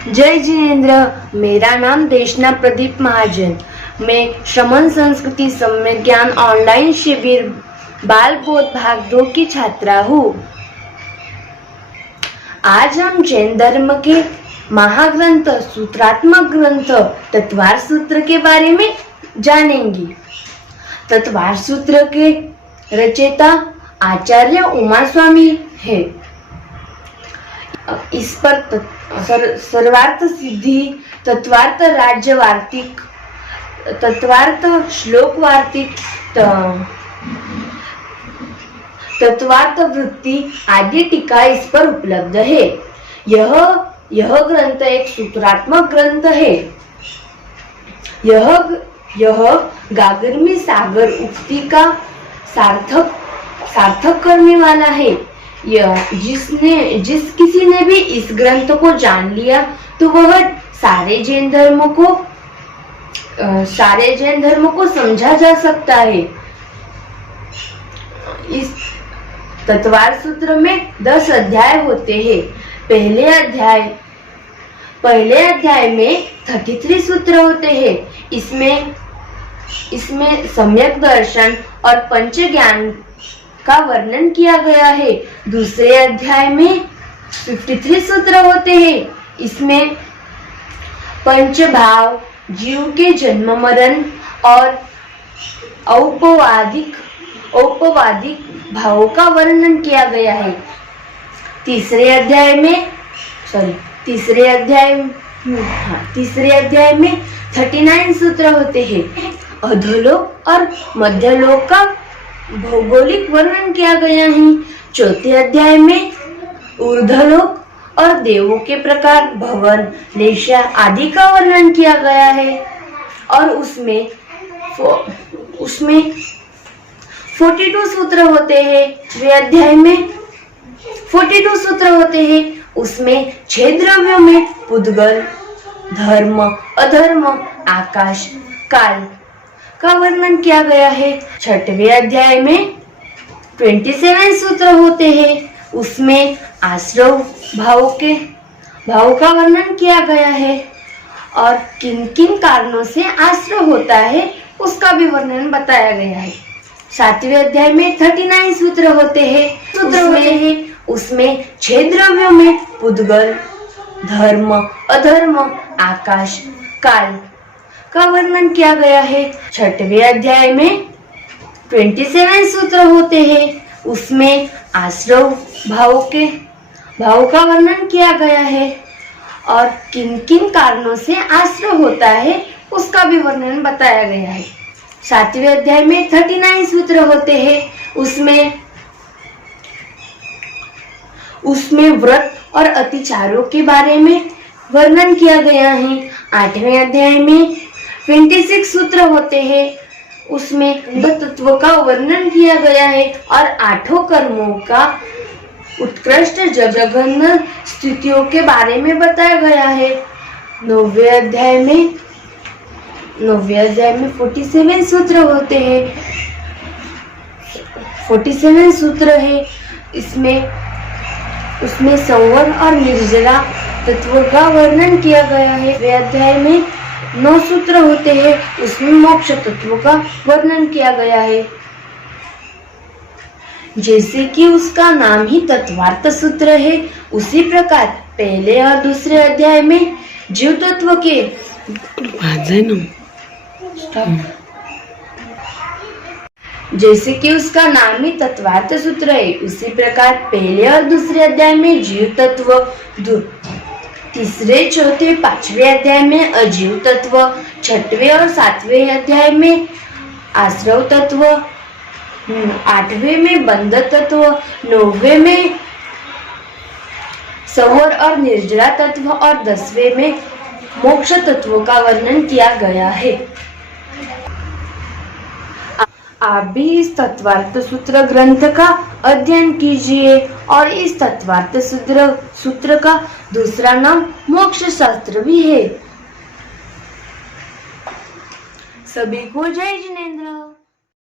जय जिनेन्द्र। मेरा नाम देशना प्रदीप महाजन। मैं श्रमण संस्कृति सम्यक ज्ञान ऑनलाइन शिविर बाल बोध भाग 2 की छात्रा हूँ। आज हम जैन धर्म के महाग्रंथ सूत्रात्मक ग्रंथ तत्वार सूत्र के बारे में जानेंगे। तत्वार सूत्र के रचयिता आचार्य उमा स्वामी है। इस पर सर्वार्थ सिद्धि, तत्वार्थ राज्य वार्तिक, तत्वार्थ श्लोक वार्तिक, तत्वार्थ वृत्ति आदि टीका इस पर उपलब्ध है। यह ग्रंथ एक सूत्रात्मक ग्रंथ है। यह गागर्मी सागर उक्ति का सार्थक करने वाला है। जिस किसी ने भी इस ग्रंथ को जान लिया तो वह सारे जैन धर्म को समझा जा सकता है। इस तत्वार सूत्र में 10 अध्याय होते हैं। पहले अध्याय में 33 सूत्र होते हैं। इसमें सम्यक दर्शन और पंच ज्ञान का वर्णन किया गया है। दूसरे अध्याय में 53 सूत्र होते हैं। इसमें पंच भाव, जीव के जन्म मरण और औपवादिक भावों का वर्णन किया गया है। तीसरे अध्याय में 39 सूत्र होते हैं। अधोलोक और मध्यलोक का भौगोलिक वर्णन किया गया है। चौथे अध्याय में ऊर्ध्वलोक और देवों के प्रकार, भवन, लेशा आदि का वर्णन किया गया है। और उसमें 42 सूत्र होते हैं। वे अध्याय में 42 सूत्र होते हैं। उसमें 6 द्रव्यों में पुद्गल, धर्म, अधर्म, आकाश, काल का वर्णन किया गया है। छठवें अध्याय में 27 सूत्र होते हैं। उसमें आश्रव भाव का वर्णन किया गया है और किन किन कारणों से आश्रव होता है उसका भी वर्णन बताया गया है। 7वें अध्याय में 39 सूत्र होते हैं। उसमें 6 द्रव्यों में पुद्गल, धर्म, अधर्म, आकाश, काल का वर्णन किया गया है। 6वें अध्याय में 27 सूत्र होते हैं। उसमें आश्रव भाव का वर्णन किया गया है और किन किन कारणों से आश्रव होता है उसका भी वर्णन बताया गया है। 7वें अध्याय में 39 सूत्र होते हैं। उसमें व्रत और अतिचारों के बारे में वर्णन किया गया है। 8वें अध्याय में 26 सूत्र होते हैं। उसमें तत्व का वर्णन किया गया है और 8 कर्मों का उत्कृष्ट जघन्य स्थितियों के बारे में बताया गया है। 9वें अध्याय में 47 सूत्र होते हैं। 47 सूत्र है। उसमें संवर और निर्जला तत्व का वर्णन किया गया है। वे अध्याय में 9 सूत्र होते हैं। उसमें मोक्ष तत्व का वर्णन किया गया है। जैसे कि उसका नाम ही तत्वार्थ सूत्र है, उसी प्रकार पहले और दूसरे अध्याय में जीव तत्व के जैसे कि उसका नाम ही तत्वार्थ सूत्र है, उसी प्रकार पहले और दूसरे अध्याय में जीव तत्व, तीसरे, चौथे, 5वें अध्याय में अजीव तत्व, 6वें और 7वें अध्याय में आश्रव तत्व, 8वें में बंध तत्व, 9वें में संवर और निर्जला तत्व और 10वें में मोक्ष तत्व का वर्णन किया गया है। आप भी इस तत्वार्थ सूत्र ग्रंथ का अध्ययन कीजिए और इस तत्वार्थ सूत्र का दूसरा नाम मोक्ष शास्त्र भी है। सभी को जय जिनेन्द्र।